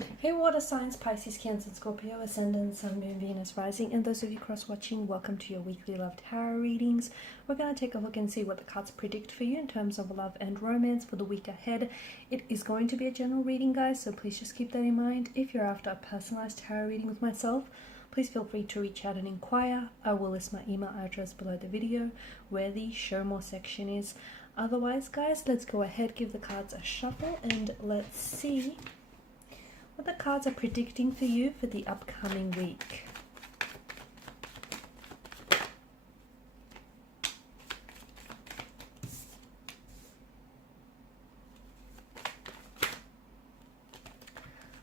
Hey water signs, Pisces, Cancer, Scorpio, Ascendant, Sun, Moon, Venus, Rising, and those of you cross-watching, welcome to your weekly love tarot readings. We're going to take a look and see what the cards predict for you in terms of love and romance for the week ahead. It is going to be a general reading, guys, so please just keep that in mind. If you're after a personalized tarot reading with myself, please feel free to reach out and inquire. I will list my email address below the video where the show more section is. Otherwise, guys, let's go ahead, give the cards a shuffle, and let's see what the cards are predicting for you for the upcoming week.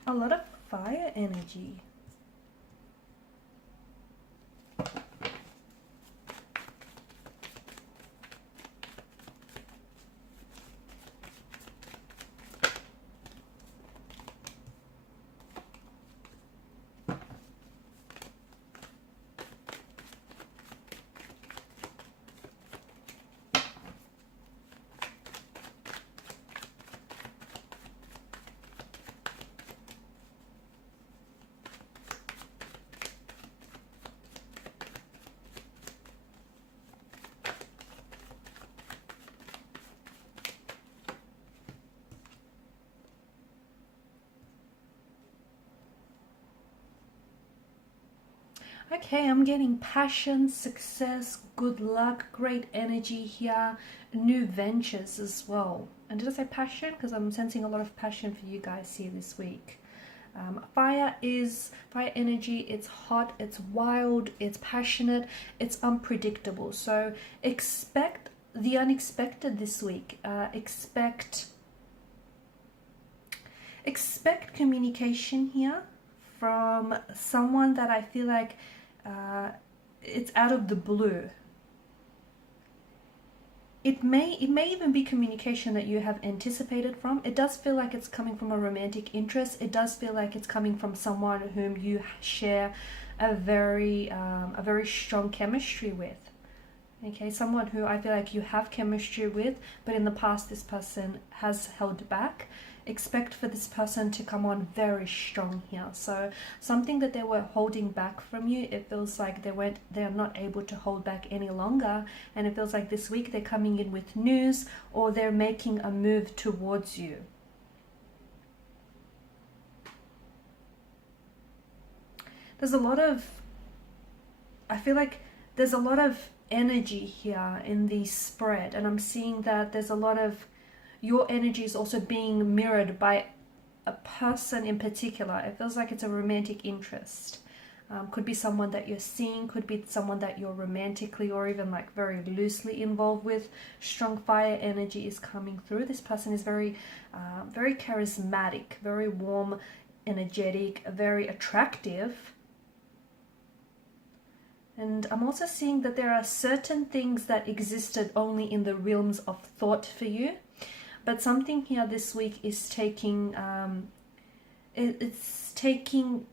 A lot of fire energy. Okay, I'm getting passion, success, good luck, great energy here, new ventures as well. And did I say passion? Because I'm sensing a lot of passion for you guys here this week. Fire energy. It's hot, it's wild, it's passionate, it's unpredictable. So expect the unexpected this week. Expect communication here from someone that I feel like it's out of the blue. It may even be communication that you have anticipated from. It does feel like it's coming from a romantic interest. It does feel like it's coming from someone whom you share a very strong chemistry with. Okay, someone who I feel like you have chemistry with, but in the past this person has held back. Expect for this person to come on very strong here. So something that they were holding back from you, it feels like they're not able to hold back any longer, and it feels like this week they're coming in with news, or they're making a move towards you. There's a lot of, I feel like there's a lot of energy here in the spread, and I'm seeing that there's a lot of your energy is also being mirrored by a person in particular. It feels like it's a romantic interest. Could be someone that you're seeing, could be someone that you're romantically or even like very loosely involved with. Strong fire energy is coming through. This person is very charismatic, very warm, energetic, very attractive. And I'm also seeing that there are certain things that existed only in the realms of thought for you. But something here this week is taking, it's taking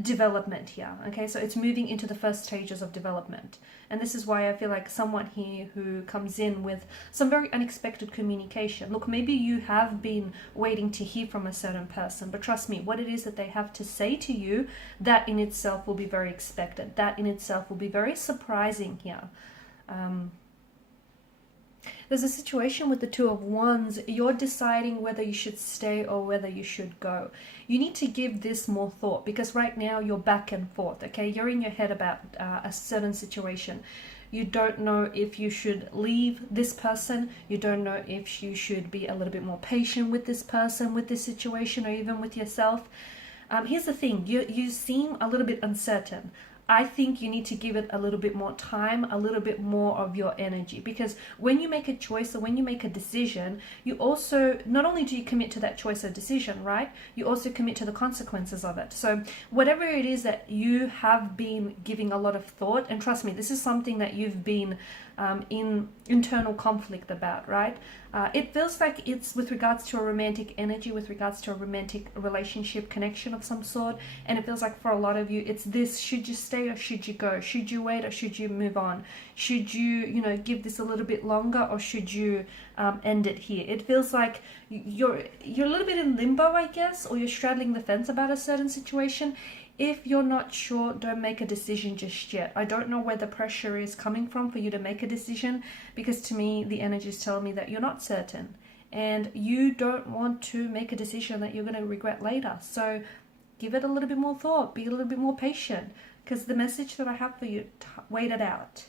development here, okay? So it's moving into the first stages of development. And this is why I feel like someone here who comes in with some very unexpected communication. Look, maybe you have been waiting to hear from a certain person, but trust me, what it is that they have to say to you, that in itself will be very expected. That in itself will be very surprising here. There's a situation with the Two of Wands. You're deciding whether you should stay or whether you should go. You need to give this more thought, because right now you're back and forth, okay? You're in your head about a certain situation. You don't know if you should leave this person. You don't know if you should be a little bit more patient with this person, with this situation, or even with yourself. Here's the thing. You seem a little bit uncertain. I think you need to give it a little bit more time, a little bit more of your energy, because when you make a choice or when you make a decision, you also, not only do you commit to that choice or decision, right? You also commit to the consequences of it. So whatever it is that you have been giving a lot of thought, and trust me, this is something that you've been in internal conflict about, right? It feels like it's with regards to a romantic energy, with regards to a romantic relationship connection of some sort. And it feels like for a lot of you, it's this: should you stay or should you go? Should you wait or should you move on? Should you, give this a little bit longer, or should you end it here? It feels like you're a little bit in limbo, I guess, or you're straddling the fence about a certain situation. If you're not sure, don't make a decision just yet. I don't know where the pressure is coming from for you to make a decision, because to me, the energies tell me that you're not certain and you don't want to make a decision that you're going to regret later. So give it a little bit more thought, be a little bit more patient, because the message that I have for you, wait it out.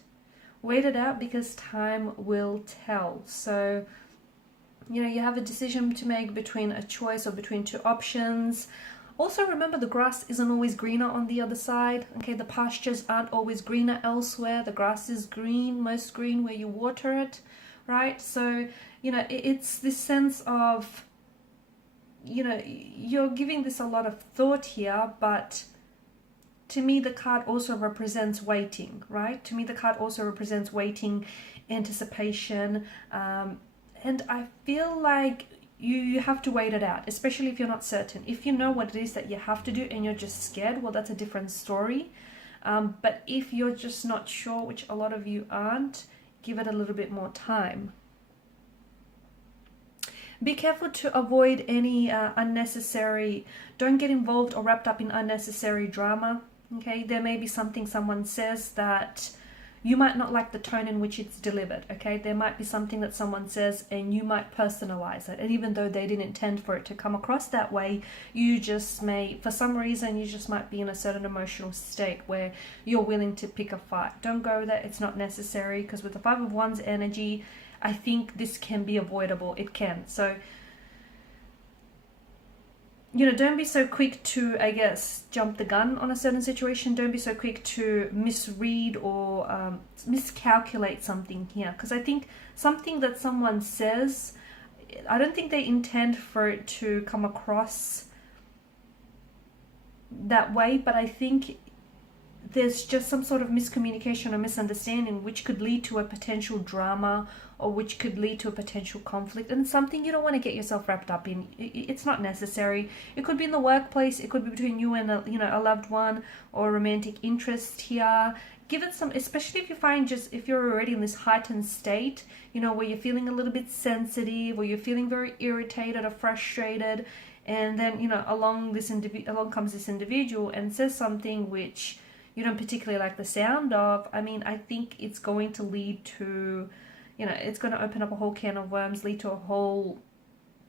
Wait it out, because time will tell. So, you have a decision to make between a choice or between two options. Also, remember, the grass isn't always greener on the other side. Okay, the pastures aren't always greener elsewhere. The grass is green, most green where you water it, right? So, it's this sense of, you're giving this a lot of thought here, but to me, the card also represents waiting, right? To me, the card also represents waiting, anticipation, and I feel like you have to wait it out, especially if you're not certain. If you know what it is that you have to do and you're just scared, well, that's a different story. But if you're just not sure, which a lot of you aren't, give it a little bit more time. Be careful to avoid any unnecessary, don't get involved or wrapped up in unnecessary drama. Okay, there may be something someone says that you might not like the tone in which it's delivered. Okay, there might be something that someone says and you might personalize it, and even though they didn't intend for it to come across that way, you just may, for some reason, you just might be in a certain emotional state where you're willing to pick a fight. Don't go there, it's not necessary, because with the Five of Wands energy, I think this can be avoidable. It can. So, don't be so quick to, I guess, jump the gun on a certain situation. Don't be so quick to misread or miscalculate something here. Because I think something that someone says, I don't think they intend for it to come across that way, but I think there's just some sort of miscommunication or misunderstanding which could lead to a potential drama, or which could lead to a potential conflict, and it's something you don't want to get yourself wrapped up in. It's not necessary. It could be in the workplace, it could be between you and a loved one, or a romantic interest here. Give it some, especially if you find, if you're already in this heightened state, where you're feeling a little bit sensitive, or you're feeling very irritated or frustrated, and then along comes this individual and says something which you don't particularly like the sound of. I think it's going to lead to, it's going to open up a whole can of worms, lead to a whole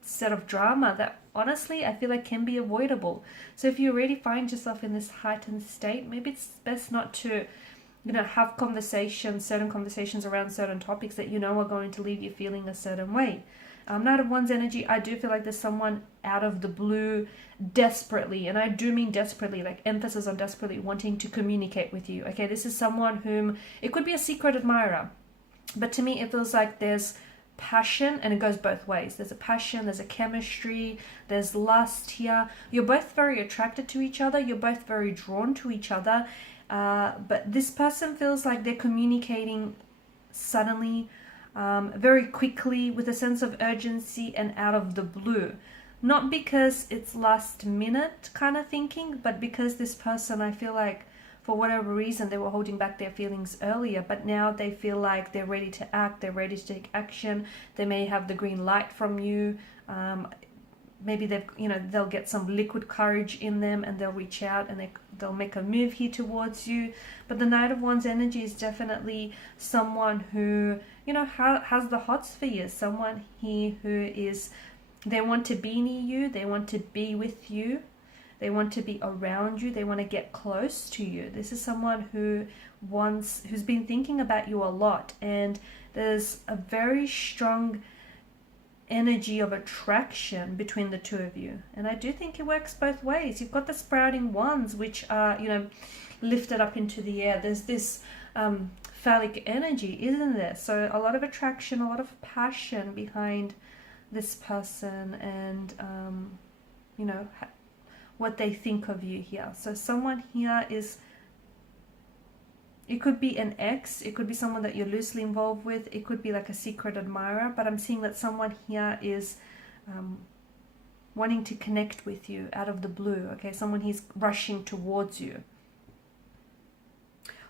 set of drama that honestly I feel like can be avoidable. So if you already find yourself in this heightened state, maybe it's best not to, have certain conversations around certain topics that are going to leave you feeling a certain way. Knight of Wands energy, I do feel like there's someone out of the blue desperately, and I do mean desperately, like emphasis on desperately, wanting to communicate with you. Okay, this is someone whom, it could be a secret admirer, but to me it feels like there's passion, and it goes both ways. There's a passion, there's a chemistry, there's lust here. You're both very attracted to each other, you're both very drawn to each other, but this person feels like they're communicating suddenly, very quickly, with a sense of urgency and out of the blue. Not because it's last minute kind of thinking, but because this person, I feel like, for whatever reason, they were holding back their feelings earlier, but now they feel like they're ready to act, they're ready to take action. They may have the green light from you. Maybe they'll get some liquid courage in them, and they'll reach out and they'll make a move here towards you. But the Knight of Wands energy is definitely someone who, has the hots for you. Someone here who is, they want to be near you, they want to be with you, they want to be around you, they want to get close to you. This is someone who's been thinking about you a lot, and there's a very strong energy of attraction between the two of you. And I do think it works both ways. You've got the sprouting wands, which are, lifted up into the air. There's this phallic energy, isn't there? So a lot of attraction, a lot of passion behind this person, and what they think of you here. So someone here is It could be an ex, it could be someone that you're loosely involved with, it could be like a secret admirer, but I'm seeing that someone here is wanting to connect with you out of the blue, okay? Someone he's rushing towards you.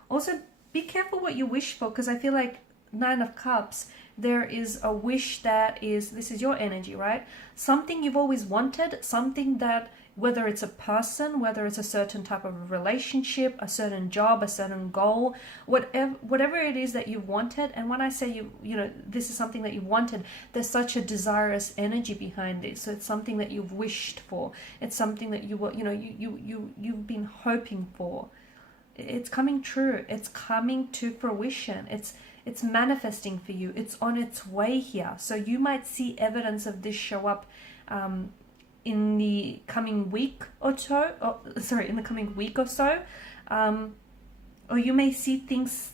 Also, be careful what you wish for, because I feel like Nine of Cups, there is a wish that is, this is your energy, right? Something you've always wanted, something that, whether it's a person, whether it's a certain type of relationship, a certain job, a certain goal, whatever it is that you wanted. And when I say you know, this is something that you wanted, there's such a desirous energy behind this. So it's something that you've wished for. It's something that you've been hoping for. It's coming true. It's coming to fruition. It's manifesting for you. It's on its way here. So you might see evidence of this show up in the coming week or so. In the coming week or so. Or you may see things,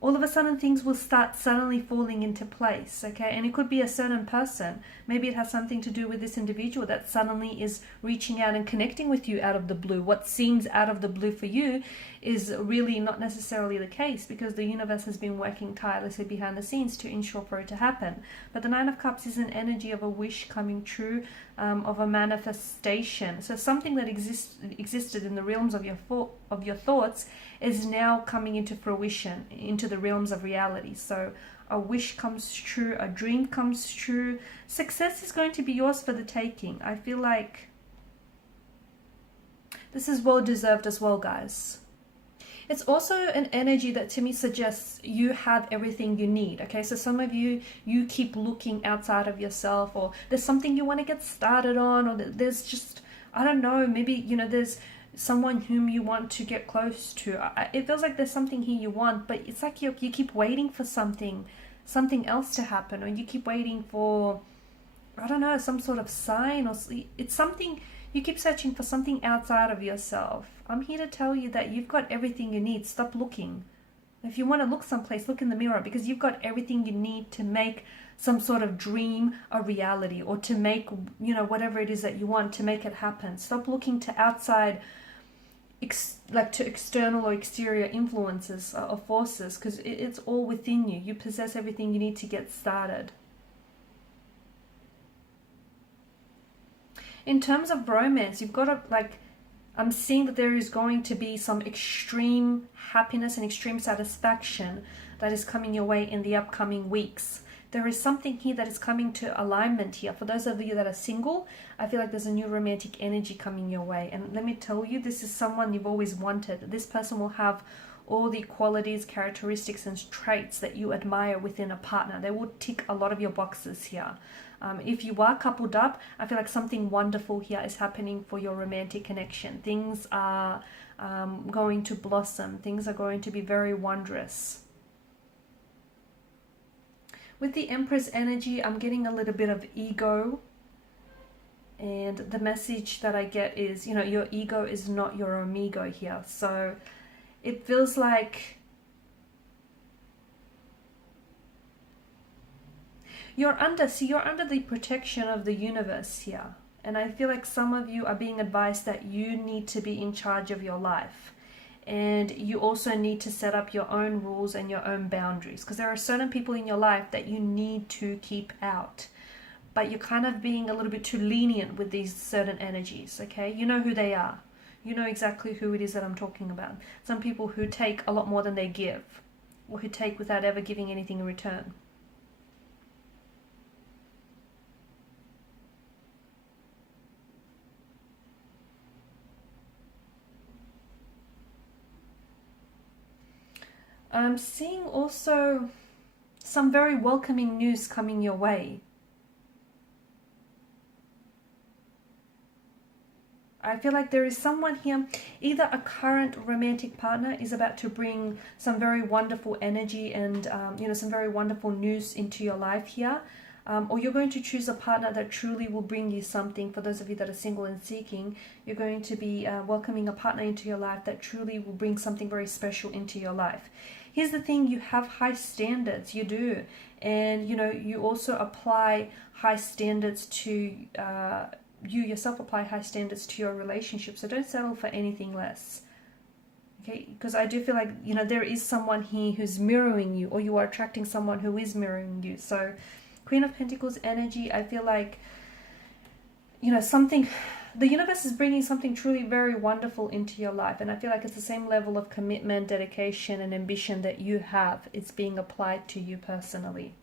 all of a sudden things will start suddenly falling into place, okay? And it could be a certain person. Maybe it has something to do with this individual that suddenly is reaching out and connecting with you out of the blue. What seems out of the blue for you is really not necessarily the case, because the universe has been working tirelessly behind the scenes to ensure for it to happen. But the Nine of Cups is an energy of a wish coming true, of a manifestation. So something that existed in the realms of your thoughts is now coming into fruition, into the realms of reality. So a wish comes true, a dream comes true. Success is going to be yours for the taking. I feel like this is well deserved as well, guys. It's also an energy that to me suggests you have everything you need, okay? So some of you keep looking outside of yourself, or there's something you want to get started on, or there's just, I don't know, maybe, you know, there's someone whom you want to get close to. It feels like there's something here you want, but it's like you keep waiting for something else to happen, or you keep waiting for, I don't know, some sort of sign, or it's something, you keep searching for something outside of yourself. I'm here to tell you that you've got everything you need. Stop looking. If you want to look someplace, look in the mirror, because you've got everything you need to make some sort of dream a reality, or to make, you know, whatever it is that you want, to make it happen. Stop looking to outside, to external or exterior influences or forces, because it's all within you. You possess everything you need to get started. In terms of romance, you've got to, I'm seeing that there is going to be some extreme happiness and extreme satisfaction that is coming your way in the upcoming weeks. There is something here that is coming to alignment here. For those of you that are single, I feel like there's a new romantic energy coming your way. And let me tell you, this is someone you've always wanted. This person will have all the qualities, characteristics, and traits that you admire within a partner. They will tick a lot of your boxes here. If you are coupled up, I feel like something wonderful here is happening for your romantic connection. Things are going to blossom. Things are going to be very wondrous. With the Empress energy, I'm getting a little bit of ego. And the message that I get is, you know, your ego is not your amigo here. So it feels like you're under the protection of the universe here. And I feel like some of you are being advised that you need to be in charge of your life. And you also need to set up your own rules and your own boundaries, because there are certain people in your life that you need to keep out. But you're kind of being a little bit too lenient with these certain energies, okay? You know who they are. You know exactly who it is that I'm talking about. Some people who take a lot more than they give, or who take without ever giving anything in return. I'm seeing also some very welcoming news coming your way. I feel like there is someone here, either a current romantic partner is about to bring some very wonderful energy and some very wonderful news into your life here. Or you're going to choose a partner that truly will bring you something. For those of you that are single and seeking, you're going to be welcoming a partner into your life that truly will bring something very special into your life. Here's the thing, you have high standards, you do. And, you know, you also apply high standards to, you yourself apply high standards to your relationship. So don't settle for anything less. Okay, because I do feel like, you know, there is someone here who's mirroring you, or you are attracting someone who is mirroring you. So Queen of Pentacles energy, I feel like, you know, something, the universe is bringing something truly very wonderful into your life. And I feel like it's the same level of commitment, dedication, and ambition that you have. It's being applied to you personally.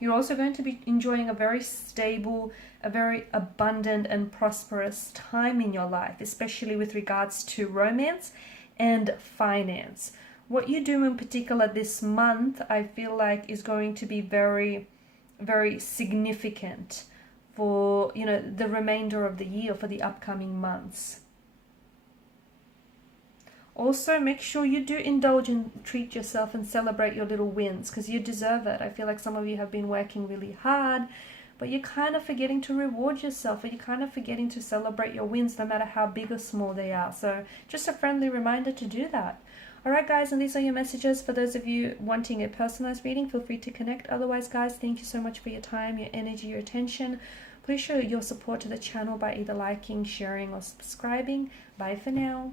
You're also going to be enjoying a very stable, a very abundant and prosperous time in your life, especially with regards to romance and finance. What you do in particular this month, I feel like, is going to be very, very significant for, you know, the remainder of the year, for the upcoming months. Also, make sure you do indulge and treat yourself and celebrate your little wins, because you deserve it. I feel like some of you have been working really hard, but you're kind of forgetting to reward yourself, or you're kind of forgetting to celebrate your wins, no matter how big or small they are. So just a friendly reminder to do that. Alright guys, and these are your messages. For those of you wanting a personalized reading, feel free to connect. Otherwise guys, thank you so much for your time, your energy, your attention. Please show your support to the channel by either liking, sharing, or subscribing. Bye for now.